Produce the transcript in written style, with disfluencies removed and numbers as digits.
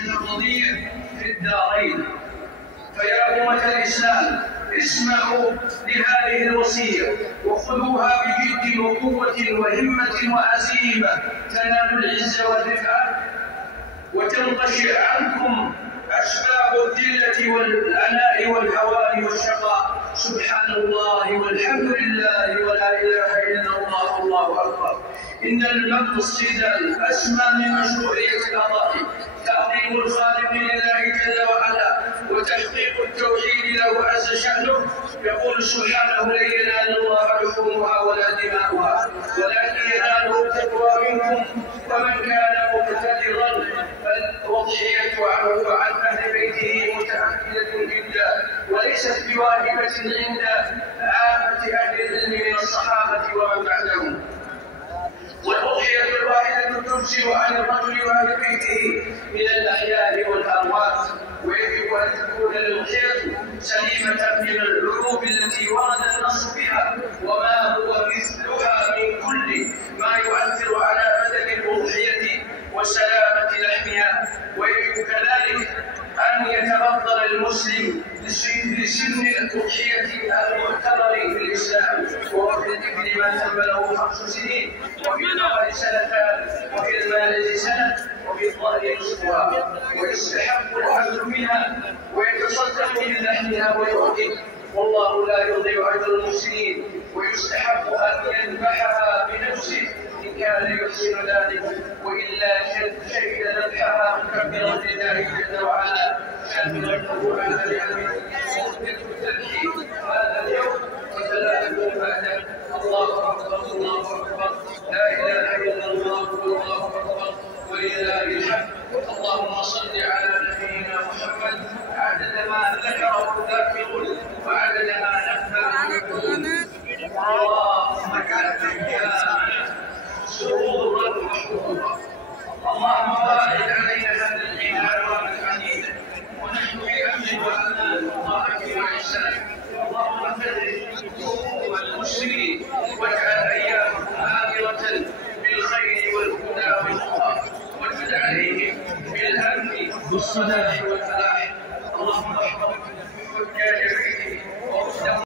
الفضيل في الدارين. فيا أمة الإسلام اسمعوا لهذه الوصية وخذوها بجد وقوة وهمة وعزيمة، تنالوا العز والرفعة وتنقشع عنكم أسباب الذلة والعناء والهوان والشقاء. سبحان الله والحمد لله ولا إله إلا الله والله أكبر. إن المقصد الأسمى من مشروعية القضاء تعظيم الخالق لله جل وعلا وتحقيق التوحيد له عز شأنه. يقول سبحانه: لن ينال الله لحومها ولا دماؤها ولكن يناله التقوى منكم، ومن كان مقتدرا فالأضحية عنه وعن أهل بيته متأكدة جدا وليست بواجبة عند عامة أهل العلم من الصحابة ومن بعدهم. والأضحية الواحدة تجزئ عن الرجل وأهل بيته من الأحياء والأموات، ويجب أن تكون الأضحية سليمة من العيوب التي ورد النص بها وما هو مثلها من كل ما يؤثر على بدن الأضحية وسلامة لحمها. ويجب كذلك أن يتفضل المسلم لسن الأضحية المعتبر في الإسلام، وهو في الإبل ما تم له 5 سنين، وفي البقر 2 سنين، وفي المال 1 سنة، وفي الظهر نصفها. ويستحق الأكل منها ويتصدق من لحمها ويؤتي، والله لا يضيع أجر المحسنين. ويستحق أن يذبحها بنفسه إن كان يحسن ذلك، وإلا شهد ذبحها مكبرا لله جل وعلا شاكرا له على نعمه مخبر التبحير هذا اليوم وثلاثة بعده. الله أكبر الله أكبر، لا إله إلا الله والله أكبر ولله الحمد. اللهم صل على نبينا محمد عدد ما ذكره الذاكرون وعدد ما نفى. اللهم اجعل أيامنا سرورا وحبورا. اللهم باعد علينا هذا العنان والحنين ونحن بأمن وأمان وطاعة وإحسان. اللهم فرج هموم المسلمين واجعل أيامهم آمرة بالخير والهدى والتقى، واجعل عليهم بالأمن والصلاح والفلاح